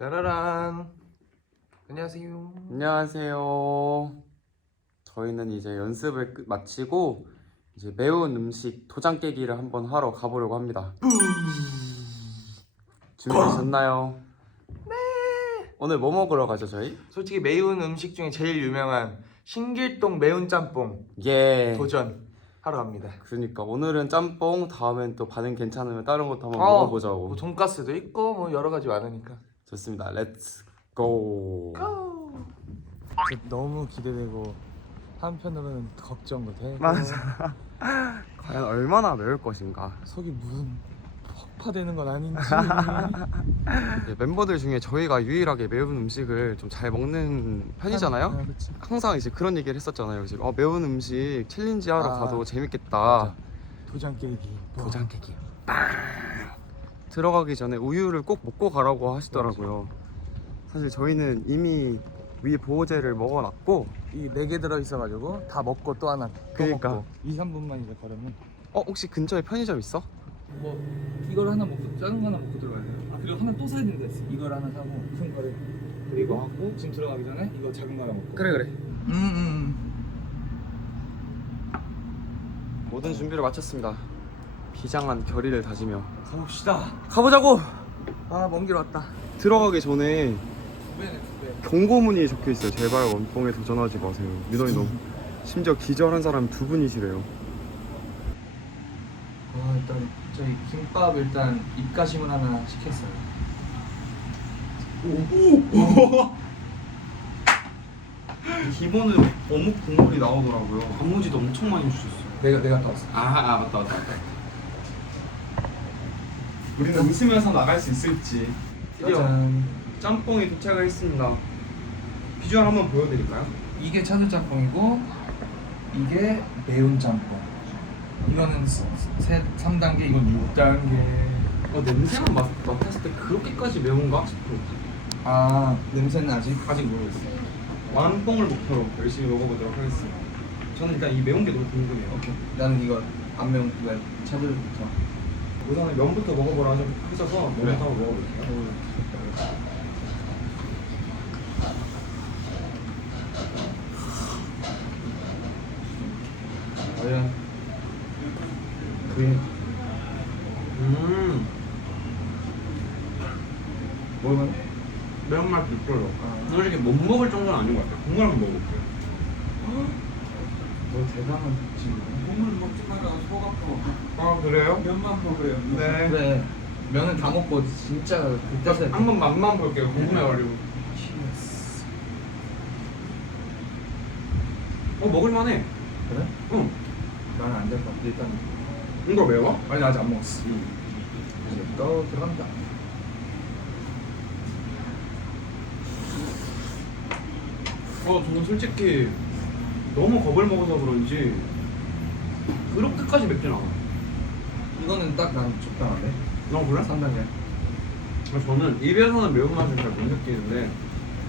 짜라란. 안녕하세요. 안녕하세요. 저희는 이제 연습을 마치고 이제 매운 음식 도장 깨기를 한번 하러 가보려고 합니다. 준비되셨나요? 네. 오늘 뭐 먹으러 가죠 저희? 솔직히 매운 음식 중에 제일 유명한 신길동 매운 짬뽕 예. 도전 하러 갑니다. 그러니까 오늘은 짬뽕, 다음엔 또 반응 괜찮으면 다른 것도 한번 먹어보자고. 뭐 돈가스도 있고 뭐 여러 가지 많으니까. 좋습니다. 렛츠 고. 너무 기대되고 한편으로는 걱정도 되고. 맞아. 과연 얼마나 매울 것인가. 속이 무슨 폭파되는 건 아닌지. 네, 멤버들 중에 저희가 유일하게 매운 음식을 좀 잘 먹는 편이잖아요. 그치. 항상 이제 그런 얘기를 했었잖아요. 이제 매운 음식 챌린지 하러 가도 재밌겠다. 맞아. 도장 깨기. 도장 깨기. 들어가기 전에 우유를 꼭 먹고 가라고 하시더라고요. 사실 저희는 이미 위 보호제를 먹어놨고, 이 4개 들어있어가지고 다 먹고 또 하나 또 그러니까. 먹고 2, 3분만 이제 걸으면 혹시 근처에 편의점 있어? 뭐 이걸 하나 먹고 작은 거 하나 먹고 들어가야 돼요. 아 그리고 하나 또 사야 된다 했어. 이걸 하나 사고 큰 거를 그리고 하고 지금 들어가기 전에 이거 작은 거 하나 먹고. 그래. 모든 준비를 마쳤습니다. 비장한 결의를 다지며 가봅시다. 가보자고! 먼 길 왔다. 들어가기 전에 두 배. 경고문이 적혀 있어요. 제발 원뽕에 도전하지 마세요. 민원이 너무. 심지어 기절한 사람 2분이시래요. 일단 저희 김밥 일단 입가심을 하나 시켰어요. 기본은 어묵 국물이 나오더라고요. 단무지도 엄청 많이 주셨어요. 내가 땄어. 맞다. 우리는 웃으면서 나갈 수 있을지. 드디어 짜잔. 짬뽕이 도착을 했습니다. 비주얼 한번 보여드릴까요? 이게 차돌짬뽕이고 이게 매운 짬뽕. 이거는 3단계, 이건 6단계. 냄새만 맡았을 때 그렇게까지 매운가 싶어요. 냄새는 아직 모르겠어요. 완뽕을 목표로 열심히 먹어보도록 하겠습니다. 저는 일단 이 매운 게 너무 궁금해요. 오케이. 나는 이거 안 매운 거 차돌부터. 우선은 면부터 먹어보라 하셔서 면부터 한번 먹어볼게요. 과연 뭐는? 매운맛 있어요. 솔직히 못 먹을 정도는 아닌 것 같아요. 국물 한번 먹어볼게요. 너 대단한 친구네. 국물 먹지 마라 속 아파. 그래요? 면만 먹어요. 네. 그래 면은 다 먹고 진짜 그때서 한번 맛만 볼게요. 궁금해가지고. 먹을만해. 그래? 응. 나는 안 될 것 같아. 일단 이거 매워? 아니 아직 안 먹었어. 이제 또 들어간다. 저는 솔직히 너무 겁을 먹어서 그런지 그렇게까지 맵진 않아. 이거는 딱 난 적당한데. 그래? 3단계. 저는 입에서는 매운맛을 잘 못 느끼는데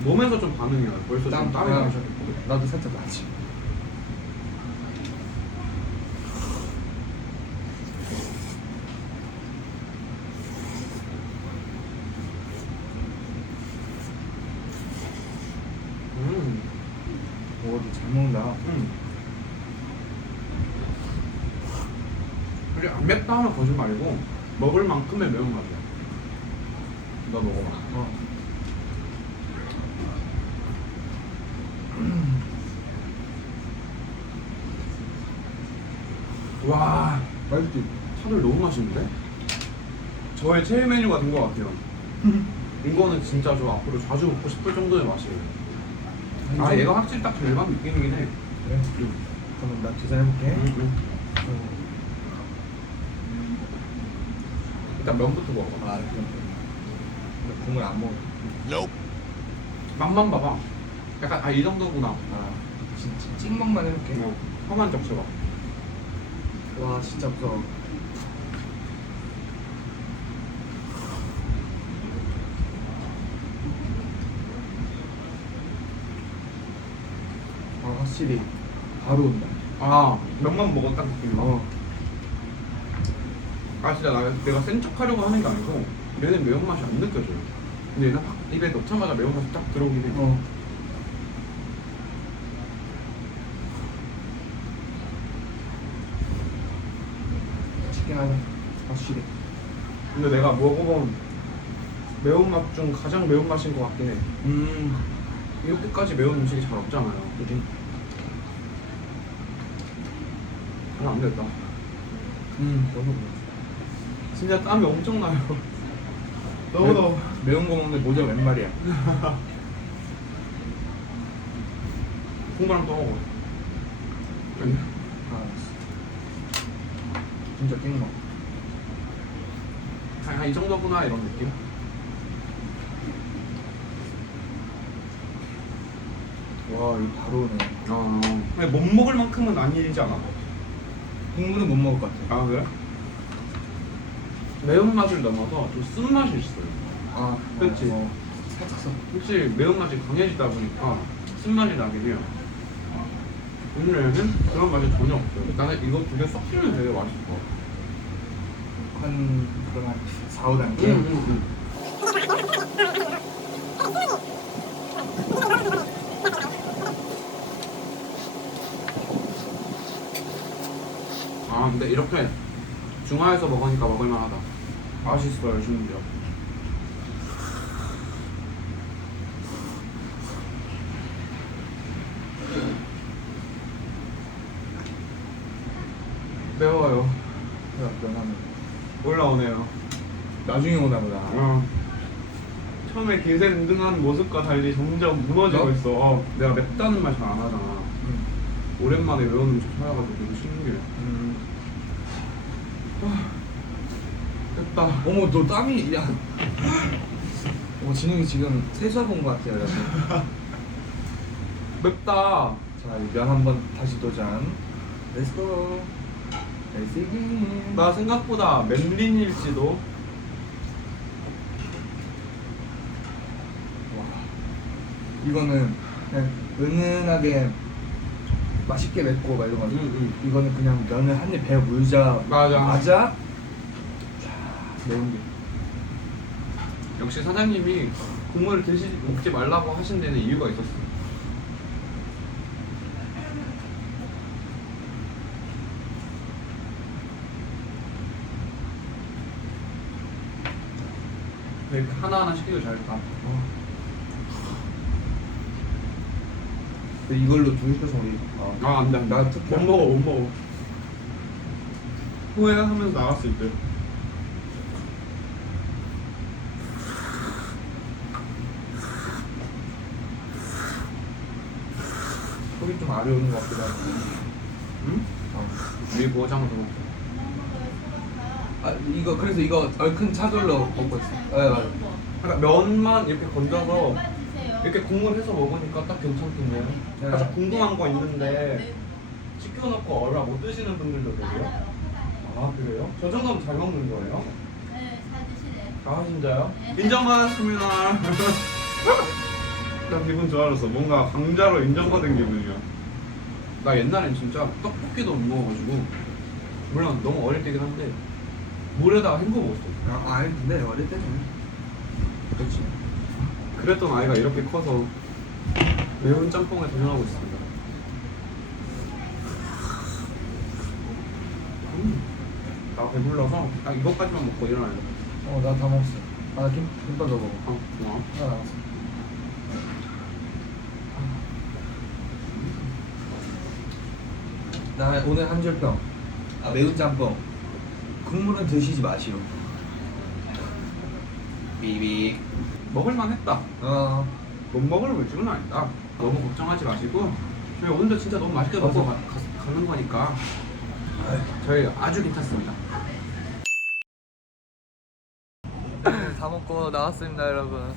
몸에서 좀 반응이 와요. 벌써 좀 땀이 나기 시작했거든. 나도 살짝 나지. 오, 잘 먹는다. 그래 안 맵다 하면 거짓말이고 먹을 만큼의 매운맛이야. 너 먹어봐. 와, 맛있지? 차돌 너무 맛있는데? 저의 최애 메뉴가 된 것 같아요. 이거는 진짜 저 앞으로 자주 먹고 싶을 정도의 맛이에요. 얘가 확실히 딱 절반 느낌이긴 해. 그래? 그럼 나 도전해볼게. 일단 면부터 먹어. 그럼. 근데 국물 안 먹어. 맛만 봐봐. 약간 이 정도구나. 진짜 찍먹만 해볼게. 혀만 적셔봐. 와, 진짜 무서워. 확실히 바로 온다. 면만 먹어 딱 느낌이. 진짜 내가 센 척하려고 하는 게 아니고 얘는 매운맛이 안 느껴져요. 근데 얘는 딱 입에 넣자마자 매운맛이 딱 들어오긴 해. 치킨 하자. 확실히. 근데 내가 먹어본 매운맛 중 가장 매운맛인 것 같긴 해. 이렇게까지 매운 음식이 잘 없잖아요. 그지? 안 됐다. 너무 매워. 진짜 땀이 엄청 나요. 너무 더워. 매운 거 먹는 모자 웬 말이야? 국물랑 또 먹어. 진짜 땡겨. 이 정도구나 이런 느낌. 와 이거 바로 오네. 근데 못 먹을 만큼은 아니지 않아? 국물은 못 먹을 것 같아. 아 그래? 매운맛을 넘어서 좀 쓴맛이 있어요. 그치? 살짝 써. 혹시 매운맛이 강해지다 보니까 쓴맛이 나긴 해요. 근데 얘는 그런 맛이 전혀 없어요. 나는 이거 두 개 섞이면 되게 맛있을 것 같아. 한 그럼 한 4, 5단계. 근데 이렇게 중화해서 먹으니까 먹을만하다. 맛있어요, 심지어. 매워요. 면하면 올라오네요. 나중에 오나 보다. 처음에 기생등한 모습과 달리 점점 무너지고 너? 있어. 내가 맵다는 말 잘 안 하잖아. 오랜만에 매운 음식 찾아가지고 되게 신기해. 됐다. 어머 너 땀이 야. 진웅이 지금 세수하고 온 것 같아요 여러분. 맵다. 자, 면 한번 다시 도전. Let's go. Let's begin. 나 생각보다 맨린일지도. 와, 이거는 그냥 은은하게 맛있게 맵고 막 이런 거. 이거는 그냥 면을 한 입 배에 물자. 맞아. 매운 게. 역시 사장님이 국물을 먹지 말라고 하신 데는 이유가 있었어. 이렇게 하나하나 시키고 잘했다. 근데 이걸로 두 개 시켜서 우리. 안 돼. 나 특히 못 먹어. 후회하면서 나갔을 때. 속이 좀 아려오는 것 같기도 하고. 응? 위에 고장도 먹고. 이거 그래서 이거 얼큰 차돌로 먹고 있어. 맞아. 그러니까 면만 이렇게 건져서 이렇게 국물 해서 먹으니까 딱 괜찮겠네요. 살짝 궁금한 거 있는데 시켜놓고 얼마 못 드시는 분들도 계세요? 아 그래요? 저 정도면 잘 먹는 거예요? 네, 잘 드시네. 아 진짜요? 인정받았습니다. 난 기분 좋아졌어. 뭔가 강자로 인정받은 기분이야. 나 옛날엔 진짜 떡볶이도 못 먹어가지고 물론 너무 어릴 때긴 한데 물에다가 헹궈 먹었어. 아니 근데 어릴 때는 그렇지. 그랬던 아이가 이렇게 커서 매운 짬뽕에 도전하고 있습니다. 나 배불러서 딱 이것까지만 먹고 일어나야 돼. 나 다 먹었어. 김밥 더 먹어. 고마워. 하나 남았어. 그다음에 오늘 한 줄평. 매운 짬뽕. 국물은 드시지 마시오. 비비. 먹을만 했다. 못 먹을 물질은 아니다. 너무 걱정하지 마시고 저희 오늘도 진짜 너무 맛있게 먹고 가는 거니까 저희 아주 괜찮습니다. 다 먹고 나왔습니다 여러분.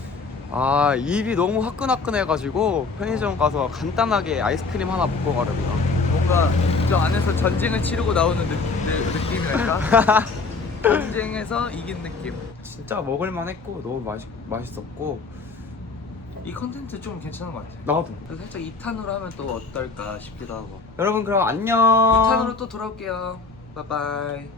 입이 너무 화끈화끈해가지고 편의점 가서 간단하게 아이스크림 하나 먹고 가려고요. 뭔가 저 안에서 전쟁을 치르고 나오는 느낌이랄까? 전쟁에서 이긴 느낌. 진짜 먹을만 했고 너무 맛있었고 이 컨텐츠 좀 괜찮은 것 같아요. 나도. 살짝 2탄으로 하면 또 어떨까 싶기도 하고. 여러분 그럼 안녕. 2탄으로 또 돌아올게요. 바이바이.